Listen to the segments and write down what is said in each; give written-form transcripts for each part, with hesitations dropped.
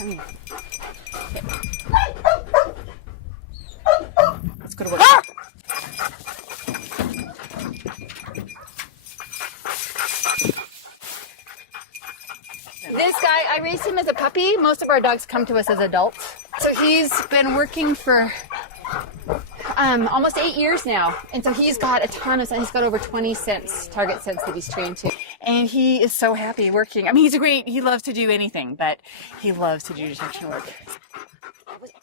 Come here. Okay. Let's go to work. This guy, I raised him as a puppy. Most of our dogs come to us as adults. So he's been working for almost 8 years now. And so he's got a ton of scents. He's got over 20 scents, target scents that he's trained to. And he is so happy working. I mean, he loves to do anything, but he loves to do detection work.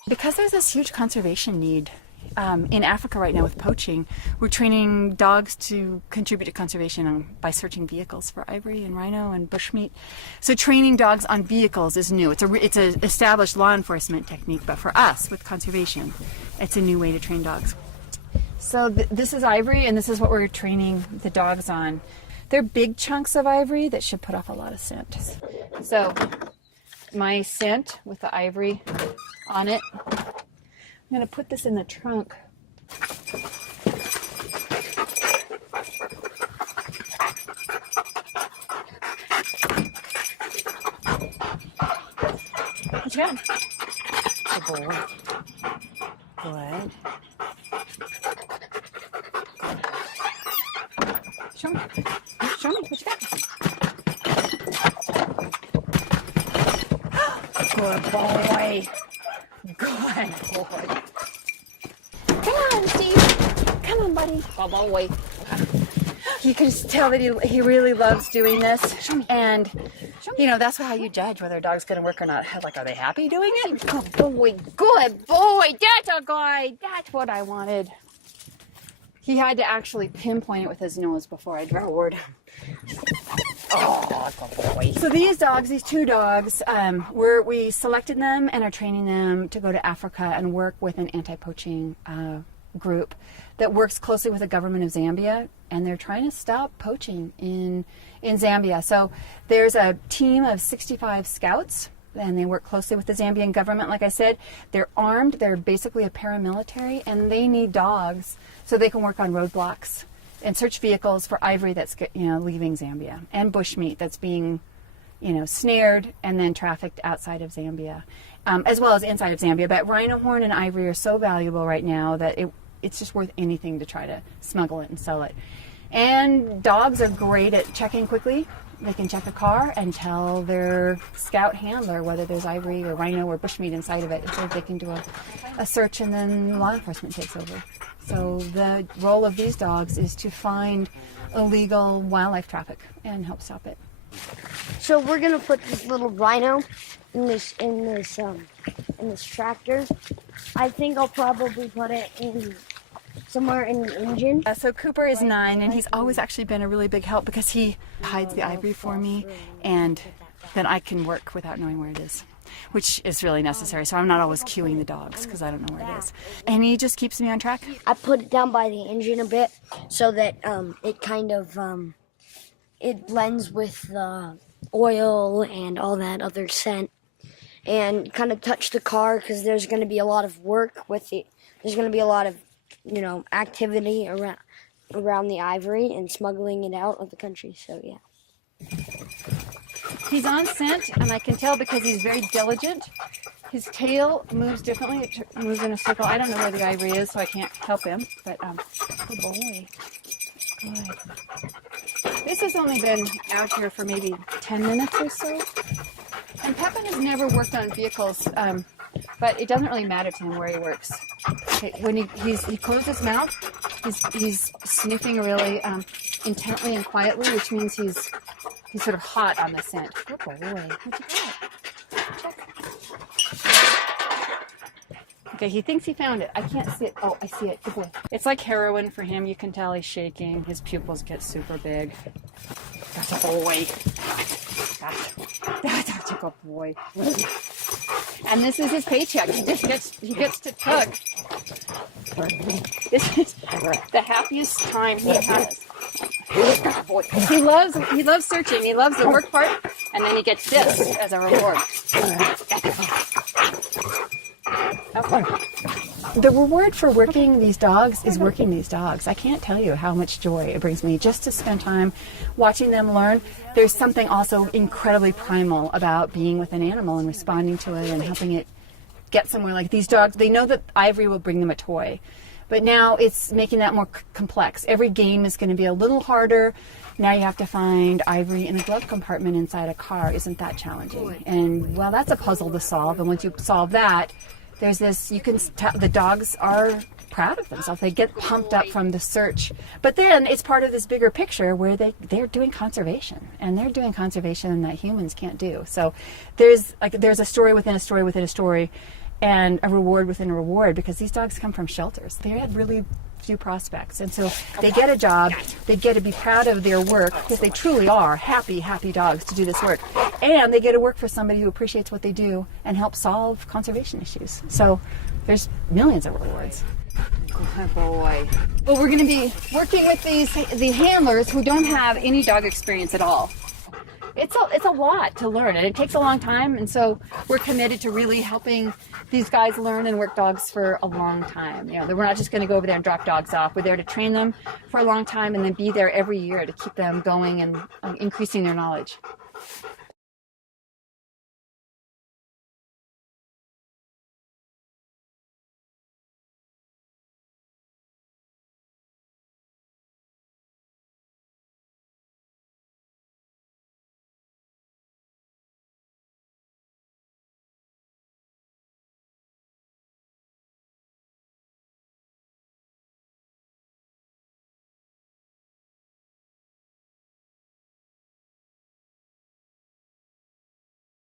Because there's this huge conservation need in Africa right now with poaching, we're training dogs to contribute to conservation by searching vehicles for ivory and rhino and bushmeat. So training dogs on vehicles is new. It's an established law enforcement technique, but for us with conservation, it's a new way to train dogs. So this is ivory, and this is what we're training the dogs on. They're big chunks of ivory that should put off a lot of scent. So my scent with the ivory on it, I'm going to put this in the trunk. What you got? A bowl. Good. Show me. Show me what you got. Good boy. Good boy. Come on, Steve. Come on, buddy. Good boy. You can just tell that he really loves doing this. And, you know, that's how you judge whether a dog's going to work or not. Like, are they happy doing it? Good boy. Good boy. That's a guy. That's what I wanted. He had to actually pinpoint it with his nose before I drored him. Oh, good boy. So these dogs, these two dogs, we selected them and are training them to go to Africa and work with an anti-poaching group that works closely with the government of Zambia, and they're trying to stop poaching in Zambia. So there's a team of 65 scouts, and they work closely with the Zambian government. Like I said, they're armed, they're basically a paramilitary, and they need dogs so they can work on roadblocks and search vehicles for ivory that's, leaving Zambia, and bushmeat that's being, snared and then trafficked outside of Zambia, as well as inside of Zambia. But rhino horn and ivory are so valuable right now that it's just worth anything to try to smuggle it and sell it. And dogs are great at checking quickly. They can check a car and tell their scout handler whether there's ivory or rhino or bushmeat inside of it, so they can do a search, and then law enforcement takes over. So the role of these dogs is to find illegal wildlife traffic and help stop it. So we're gonna put this little rhino in this tractor. I think I'll probably put it in somewhere in the engine. So Cooper is 9, and he's always actually been a really big help because he hides the ivory for me, and then I can work without knowing where it is, which is really necessary. So I'm not always cueing the dogs because I don't know where it is. And he just keeps me on track. I put it down by the engine a bit so that it kind of it blends with the oil and all that other scent, and kind of touch the car because there's going to be a lot of work with it. There's going to be a lot of activity around the ivory and smuggling it out of the country. So yeah. He's on scent, and I can tell because he's very diligent. His tail moves differently. It moves in a circle. I don't know where the ivory is, so I can't help him. But, good boy. Good. This has only been out here for maybe 10 minutes or so. And Pepin has never worked on vehicles, but it doesn't really matter to him where he works. Okay, when he closes his mouth, he's sniffing really intently and quietly, which means he's sort of hot on the scent. Good boy. What'd you got? Check. Okay, he thinks he found it. I can't see it. Oh, I see it. Good boy. It's like heroin for him. You can tell he's shaking. His pupils get super big. That's a boy. That's a good boy. And this is his paycheck. He gets to tug. This is the happiest time he has. He loves searching. He loves the work part, and then he gets this as a reward. Okay. the reward for working these dogs is working these dogs. I can't tell you how much joy it brings me just to spend time watching them learn. There's something also incredibly primal about being with an animal and responding to it and helping it get somewhere. Like these dogs, they know that Ivory will bring them a toy, but now it's making that more complex. Every game is going to be a little harder. Now you have to find Ivory in a glove compartment inside a car. Isn't that challenging? And well, that's a puzzle to solve. And once you solve that, there's this, you can tell the dogs are proud of themselves. They get pumped up from the search. But then it's part of this bigger picture where they're doing conservation, and they're doing conservation that humans can't do. So there's a story within a story within a story, and a reward within a reward, because these dogs come from shelters. They had really few prospects, and so they get a job, they get to be proud of their work, because they truly are happy dogs to do this work, and they get to work for somebody who appreciates what they do and help solve conservation issues. So there's millions of rewards. Good boy. Well, we're going to be working with the handlers who don't have any dog experience at all. It's a lot to learn, and it takes a long time, and so we're committed to really helping these guys learn and work dogs for a long time. You know, we're not just going to go over there and drop dogs off. We're there to train them for a long time and then be there every year to keep them going and increasing their knowledge.